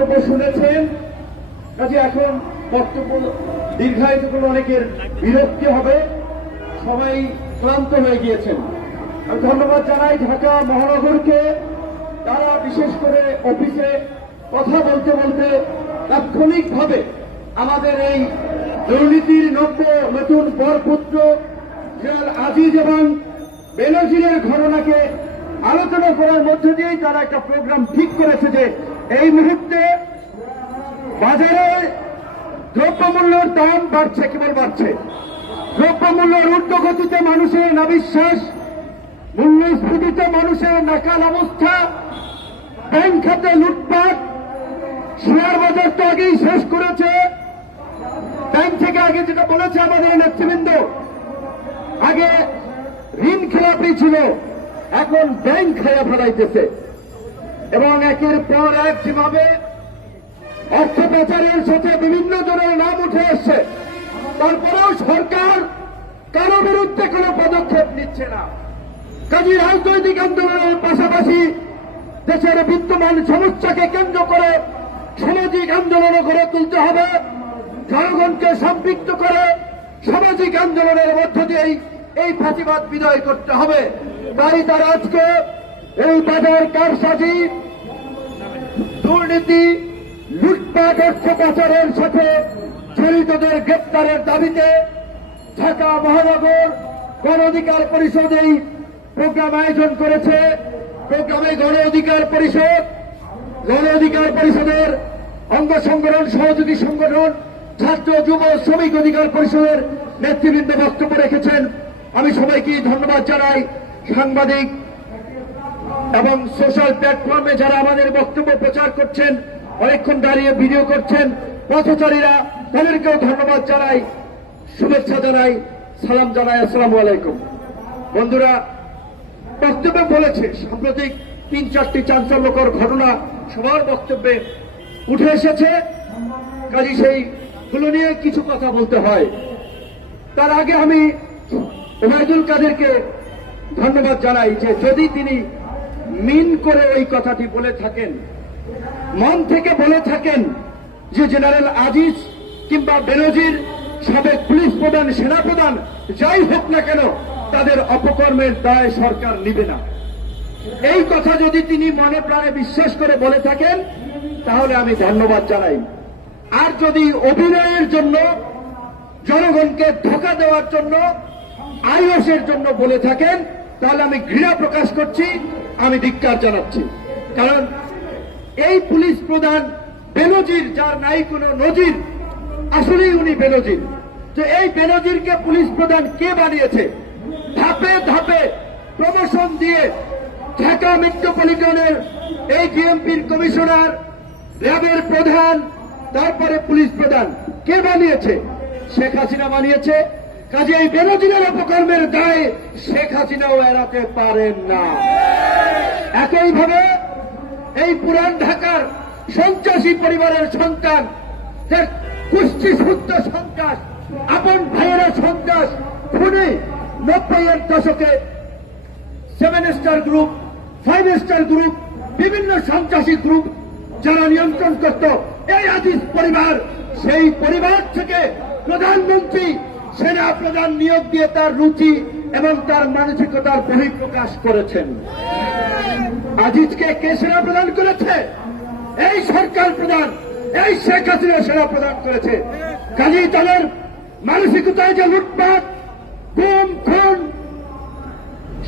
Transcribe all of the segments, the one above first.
বক্তব্য শুনেছেন, কাজে এখন বক্তব্য দীর্ঘায়িত করে অনেকের বিরক্তি হবে, সবাই ক্লান্ত হয়ে গিয়েছেন। আমি ধন্যবাদ জানাই ঢাকা মহানগরকে, তারা বিশেষ করে অফিসে কথা বলতে বলতে তাৎক্ষণিকভাবে আমাদের এই দুর্নীতির নতুন বরপুত্র জেনারেল আজিজ এবং বেনজিরের ঘটনাকে আলোচনা করার মধ্য দিয়েই তারা একটা প্রোগ্রাম ঠিক করেছে যে এই মুহূর্তে বাজারে দ্রব্যমূল্যের দাম বাড়ছে, কেবল বাড়ছে। দ্রব্যমূল্যের ঊর্ধ্বগতিতে মানুষের নাবিশ্বাস, মূল্যস্ফীতিতে মানুষের নাকাল অবস্থা, ব্যাংক খাতে লুটপাট, শেয়ার বাজার তো আগেই শেষ করেছে। ব্যাংক থেকে আগে যেটা বলেছে আমাদের নেতৃবৃন্দ, আগে ঋণ খেলাপি ছিল, এখন ব্যাংক খায়া ফেলাইতেছে এবং একের পর এক যেভাবে অর্থ পাচারের সাথে বিভিন্ন জনের নাম উঠে আসছে, তারপরেও সরকার কারো বিরুদ্ধে কোনো পদক্ষেপ নিচ্ছে না। কাজী রাজনৈতিক আন্দোলনের পাশাপাশি দেশের বিদ্যমান সমস্যাকে কেন্দ্র করে সামাজিক আন্দোলন গড়ে তুলতে হবে, জনগণকে সম্পৃক্ত করে সামাজিক আন্দোলনের মধ্য দিয়েই এই ফাঁসিবাদ বিদায় করতে হবে। তাই তারা আজকে এই বাজার কারসাজি, দুর্নীতি, লুটপাট, অর্থ পাচারের সাথে জড়িতদের গ্রেপ্তারের দাবিতে ঢাকা মহানগর গণ অধিকার পরিষদ এই প্রোগ্রাম আয়োজন করেছে। প্রোগ্রামে গণ অধিকার পরিষদের অঙ্গ সংগঠন, সহযোগী সংগঠন, ছাত্র যুব শ্রমিক অধিকার পরিষদের নেতৃবৃন্দ বক্তব্য রেখেছেন। আমি সবাইকে ধন্যবাদ জানাই। সাংবাদিক এবং সোশ্যাল প্ল্যাটফর্মে যারা আমাদের বক্তব্য প্রচার করছেন, অনেকক্ষণ দাঁড়িয়ে ভিডিও করছেন, পথচারীরা, তাদেরকেও ধন্যবাদ জানাই, শুভেচ্ছা জানাই, সালাম জানাই। আসসালামু আলাইকুম। বন্ধুরা, বক্তব্যে বলেছে সাম্প্রতিক 3-4টি চাঞ্চল্যকর ঘটনা সবার বক্তব্যে উঠে এসেছে, কাজে সেইগুলো নিয়ে কিছু কথা বলতে হয়। তার আগে আমি ওবায়দুল কাদেরকে ধন্যবাদ জানাই যে যদি তিনি মিন করে ওই কথাটি বলে থাকেন, মন থেকে বলে থাকেন যে জেনারেল আজিজ কিংবা বেনজির, সাবেক পুলিশ প্রধান, সেনাপ্রধান, যাই হোক না কেন, তাদের অপকর্মের দায় সরকার নিবে না, এই কথা যদি তিনি মনে প্রাণে বিশ্বাস করে বলে থাকেন, তাহলে আমি ধন্যবাদ জানাই। আর যদি অভিনয়ের জন্য, জনগণকে ধোঁকা দেওয়ার জন্য, আইওসের জন্য বলে থাকেন, তাহলে আমি ঘৃণা প্রকাশ করছি, আমি ধিক্কার জানাচ্ছি। কারণ এই পুলিশ প্রধান বেনজির, যার নাই কোনো নজির, আসলেই উনি বেনজির। তো এই বেনজিরকে পুলিশ প্রধান কে বানিয়েছে? ধাপে ধাপে প্রমোশন দিয়ে ঢাকা মেট্রোপলিটনের এই ডিএমপির কমিশনার, র্যাবের প্রধান, তারপরে পুলিশ প্রধান কে বানিয়েছে? শেখ হাসিনা বানিয়েছে। কাজে এই বেনজিরের অপকর্মের দায় শেখ হাসিনাও এড়াতে পারেন না। একইভাবে এই পুরান ঢাকার সন্ত্রাসী পরিবারের সন্তান, কুষ্টি শুদ্ধ সন্ত্রাস, আপন ভাইয়েরা সন্ত্রাস, খুনি, 90-এর দশকে 7 স্টার গ্রুপ, 5 স্টার গ্রুপ, বিভিন্ন সন্ত্রাসী গ্রুপ যারা নিয়ন্ত্রণ করত এই আজিজ পরিবার, সেই পরিবার থেকে প্রধানমন্ত্রী, সেনা প্রধান নিয়োগ দিয়ে তার রুচি এবং তার মানসিকতার বহিঃপ্রকাশ করেছেন। আজিজকে কে সেনা প্রদান করেছে? এই সরকার প্রধান, এই শেখ হাসিনা সেনা প্রদান করেছে। কাজেই তাদের মানসিকতায় যে লুটপাট, গুম, খুন,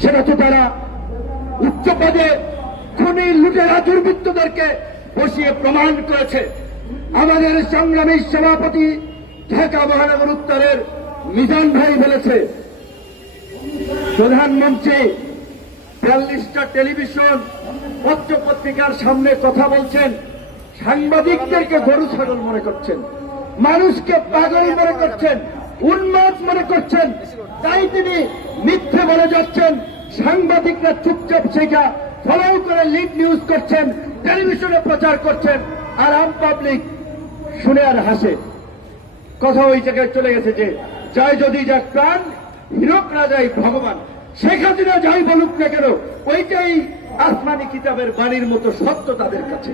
সেটা তো তারা উচ্চ পদে খুনি, লুটেরা, দুর্বৃত্তদেরকে বসিয়ে প্রমাণ করেছে। আমাদের সংগ্রামী সভাপতি ঢাকা মহানগর উত্তরের মিজান ভাই বলেছে, প্রধানমন্ত্রী 42টা টেলিভিশন, পত্র পত্রিকার সামনে কথা বলছেন, সাংবাদিকদেরকে গরু ছাগল মনে করছেন, মানুষকে পাগল মনে করছেন, উন্মাদ মনে করছেন, তাই তিনি মিথ্যে বলে যাচ্ছেন। সাংবাদিকরা চুপচাপ সেটা ফলো করে লিড নিউজ করছেন, টেলিভিশনে প্রচার করছেন, আর আম পাবলিক শুনে আর হাসে। কথা ওই জায়গায় চলে গেছে যে যাই যদি যাক প্রাণ, হীরক রাজাই ভগবান। শেখ হাসিনা যাই বলুক না কেন, ওইটাই আসমানি কিতাবের বাণীর মতো সত্য তাদের কাছে।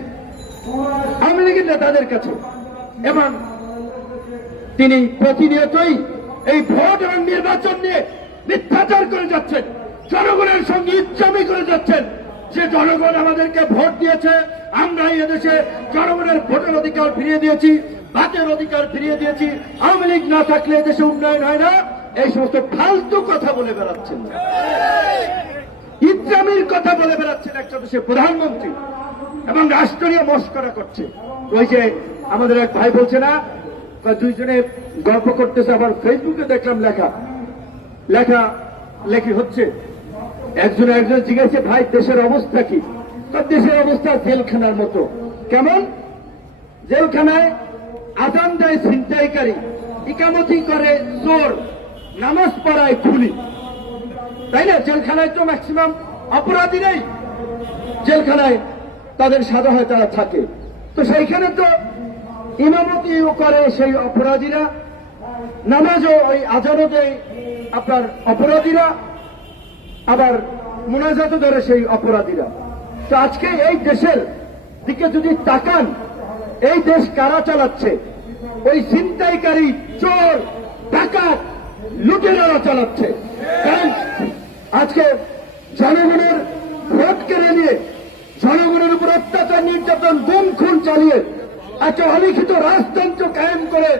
আওয়ামী লীগের নেতাদের কাছে, এবং তিনি প্রতিনিয়তই এই ভোট এবং নির্বাচন নিয়ে মিথ্যাচার করে যাচ্ছেন, জনগণের সঙ্গে ইচ্ছামি করে যাচ্ছেন। যে জনগণ আমাদেরকে ভোট দিয়েছে, আমরা এদেশে জনগণের ভোটের অধিকার ফিরিয়ে দিয়েছি, ভাতের অধিকার ফিরিয়ে দিয়েছি, আওয়ামী লীগ না থাকলে এদেশে উন্নয়ন হয় না, এই সমস্ত ফালতু কথা বলে বেড়াচ্ছেন, ইচ্ছামির কথা বলে বেড়াচ্ছেন একটা দেশের প্রধানমন্ত্রী, এবং রাষ্ট্র নিয়ে মস্করা করছে। ওই যে আমাদের এক ভাই বলছে না, দুইজনে গল্প করতেছে, আবার ফেসবুকে দেখলাম লেখি হচ্ছে, একজন জিজ্ঞাসা, ভাই দেশের অবস্থা কি? দেশের অবস্থা জেলখানার মতো। কেমন? জেলখানায় আজান দেয় ছিনতাইকারী, ইকামতি করে চোর, নামাজ পড়ায় খুনি, তাই না? জেলখানায় তো ম্যাক্সিমাম অপরাধী নেই, জেলখানায় তাদের সাজা হয়, তারা থাকে। তো সেইখানে তো ইমামতিও করে সেই অপরাধীরা, নামাজও ওই আজানও দেয় আপনার অপরাধীরা, আবার মুনাজাতও ধরে সেই অপরাধীরা। তো আজকে এই দেশের দিকে যদি তাকান, এই দেশ কারা চালাচ্ছে? ওই ছিনতাইকারী, চোর, ডাকাত, লুটেরারা চালাচ্ছে। কারণ আজকে জনগণের ভোট কেড়ে নিয়ে, জনগণের উপর অত্যাচার, নির্যাতন, গুম খুন চালিয়ে একটা অলিখিত রাজতন্ত্র কায়েম করে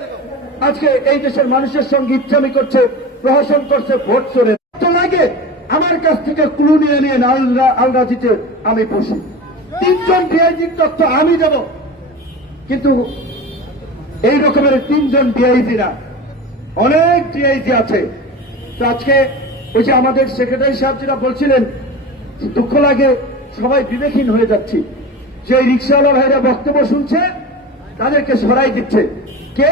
আজকে এই দেশের মানুষের সঙ্গে ইচ্ছামি করছে, প্রহসন করছে, ভোট চোরে। তো লাগে আমার কাছ থেকে ক্লু নিয়ে নিয়ে আলরাজিতে আমি বসি, 3 জন ডিআইজির তথ্য আমি দেব, কিন্তু এই রকমের 3 জন ডিআইজি না, অনেক ডিআইজি আছে। তো আজকে ওই যে আমাদের সেক্রেটারি সাহেব যেটা বলছিলেন, দুঃখ লাগে, সবাই বিবেকহীন হয়ে যাচ্ছি। যে রিক্সাওয়ালা ভাইরা বক্তব্য শুনছে, তাদেরকে সরাই দিচ্ছে কে?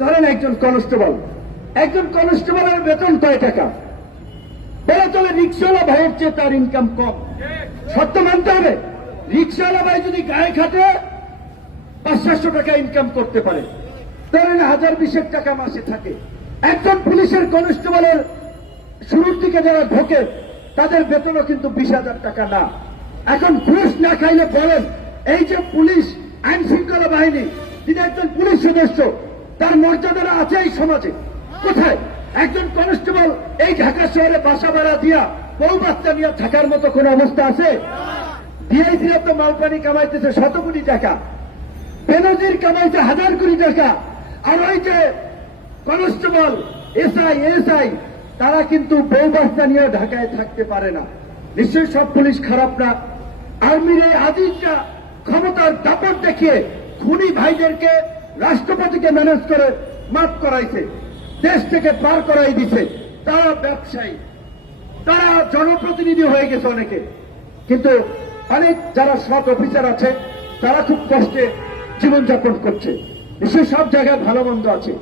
ধরেন একজন কনস্টেবলের বেতন কয় টাকা? বলা চলে রিক্সাওয়ালা ভাইয়ের চেয়ে তার ইনকাম কম, সত্য মানতে হবে। রিক্সাওয়ালা ভাই যদি গায়ে খাটে 500-700 টাকা ইনকাম করতে পারে, ধরেন 1000-20 টাকা মাসে থাকে। একজন পুলিশের কনস্টেবলের শুরুর দিকে যারা ঢোকে, তাদের বেতনও কিন্তু 20,000 টাকা না। এখন ঘুষ না খাইলে বলেন, এই যে পুলিশ আইন শৃঙ্খলা বাহিনী, তিনি একজন পুলিশ সদস্য, তার মর্যাদা আছে এই সমাজে কোথায়? একজন কনস্টেবল এই ঢাকা শহরে বাসা ভাড়া দিয়া, বউ বাচ্চা নিয়ে থাকার মতো কোন অবস্থা আছে? ডিআইজিরা তো মালপানি কামাইতেছে 100 কোটি টাকা, বেনজির কামাইছে 1000 কোটি টাকা, আর ওই যে কনস্টেবল, এসআই, তারা কিন্তু বউ বাচ্চা নিয়ে ঢাকায় থাকতে পারে না। নিশ্চয়ই সব পুলিশ খারাপ না। আর্মির এই আজিজরা ক্ষমতার দাপট দেখিয়ে খুনি ভাইদেরকে রাষ্ট্রপতিকে ম্যানেজ করে মাফ করাইছে, দেশ থেকে পার করাই দিছে। তারা ব্যবসায়ী, তারা জনপ্রতিনিধি হয়ে গেছে অনেকে, কিন্তু অনেক যারা সৎ অফিসার আছে, তারা খুব কষ্টে জীবনযাপন করছে। নিশ্চয়ই সব জায়গায় ভালো মন্দ আছে।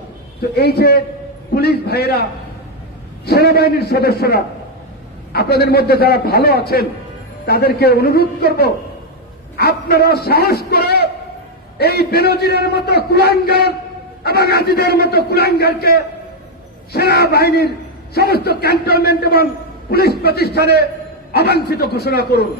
তো এই যে পুলিশ ভাইয়েরা, সেনাবাহিনীর সদস্যরা, আপনাদের মধ্যে যারা ভালো আছেন, তাদেরকে অনুরোধ করব, আপনারা সাহস করে এই বেনজিরের মতো কুলাঙ্গার এবং আজিদের মতো কুলাঙ্গারকে সেনাবাহিনীর সমস্ত ক্যান্টনমেন্ট এবং পুলিশ প্রতিষ্ঠানে অবাঞ্ছিত ঘোষণা করুন।